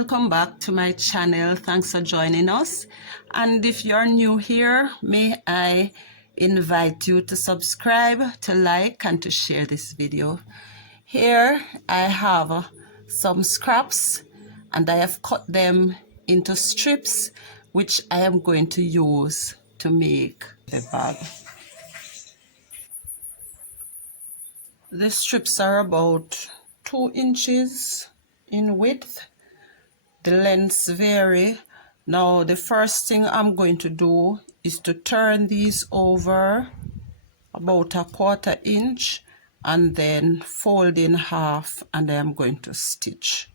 welcome back to my channel. Thanks for joining us. And if you're new here, may I invite you to subscribe, to like, and to share this video. Here I have some scraps and I have cut them into strips, which I am going to use to make the bag. The strips are about 2 inches in width. The lengths vary. Now the first thing I'm going to do is to turn these over about a 1/4 inch and then fold in half, and I'm going to stitch.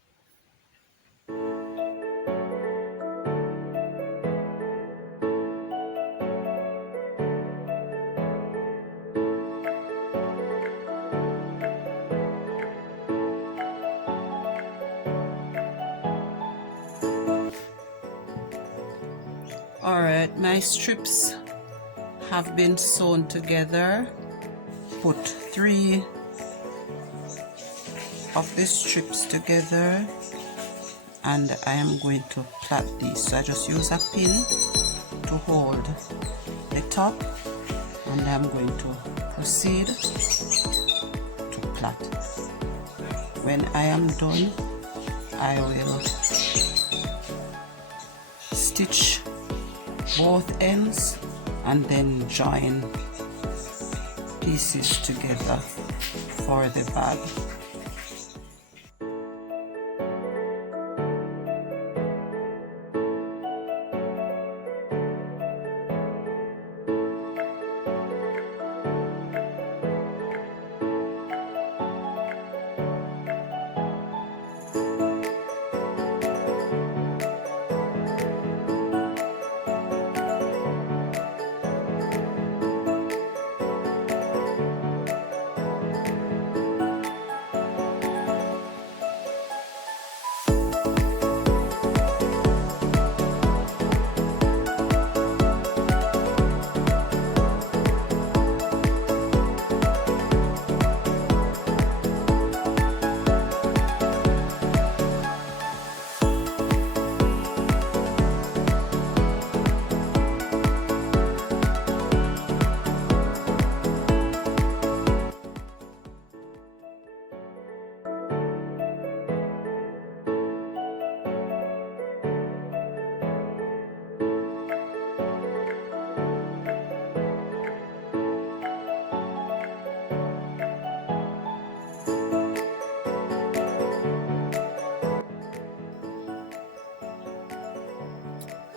Alright, my strips have been sewn together. Put 3 of the strips together and I am going to plait these. So I just use a pin to hold the top and I'm going to proceed to plait. When I am done, I will stitch both ends and then join pieces together for the bag.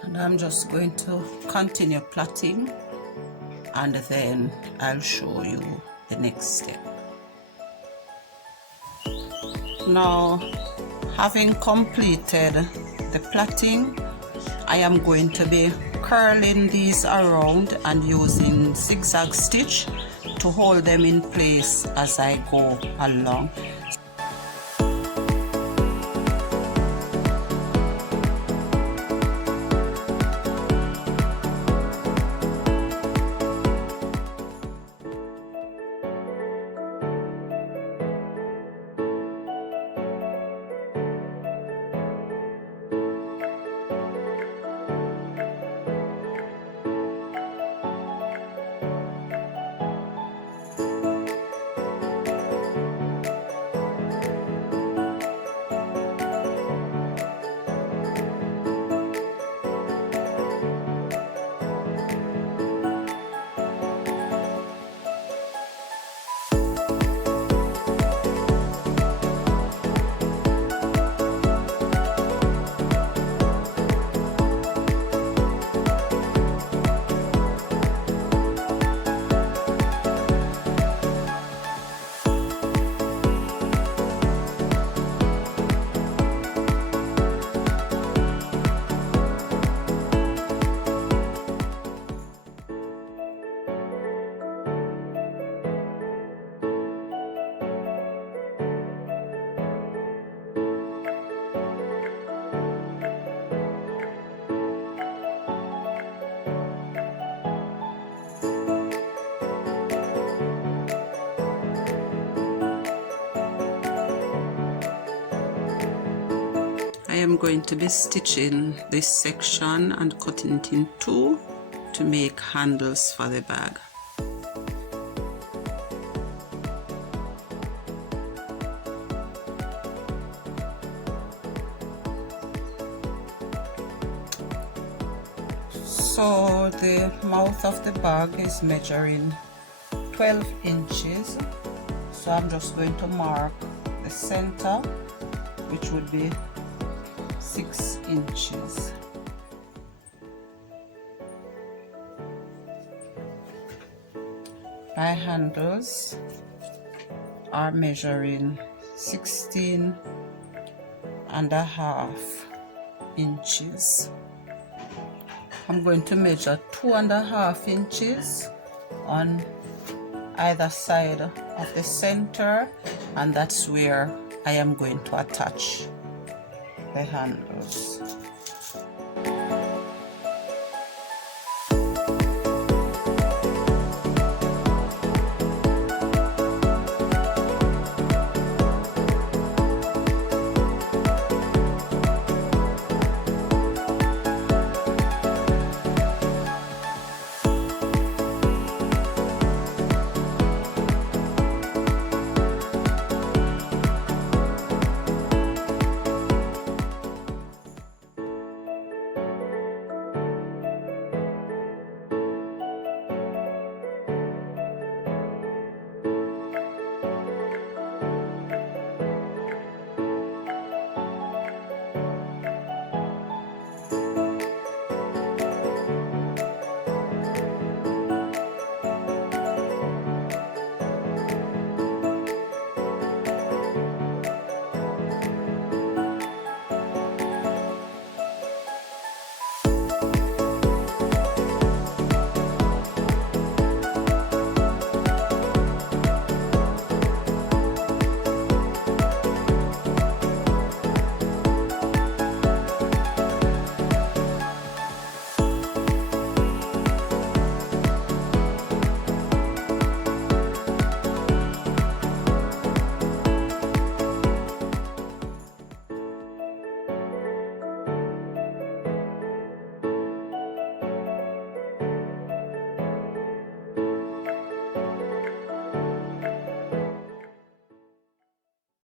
And I'm just going to continue plaiting and then I'll show you the next step. Now, having completed the plaiting, I am going to be curling these around and using zigzag stitch to hold them in place as I go along. going to be stitching this section and cutting it in two to make handles for the bag. So the mouth of the bag is measuring 12 inches. So I'm just going to mark the center, which would be 6 inches. My handles are measuring 16.5 inches. I'm going to measure 2.5 inches on either side of the center, and that's where I am going to attach the handles.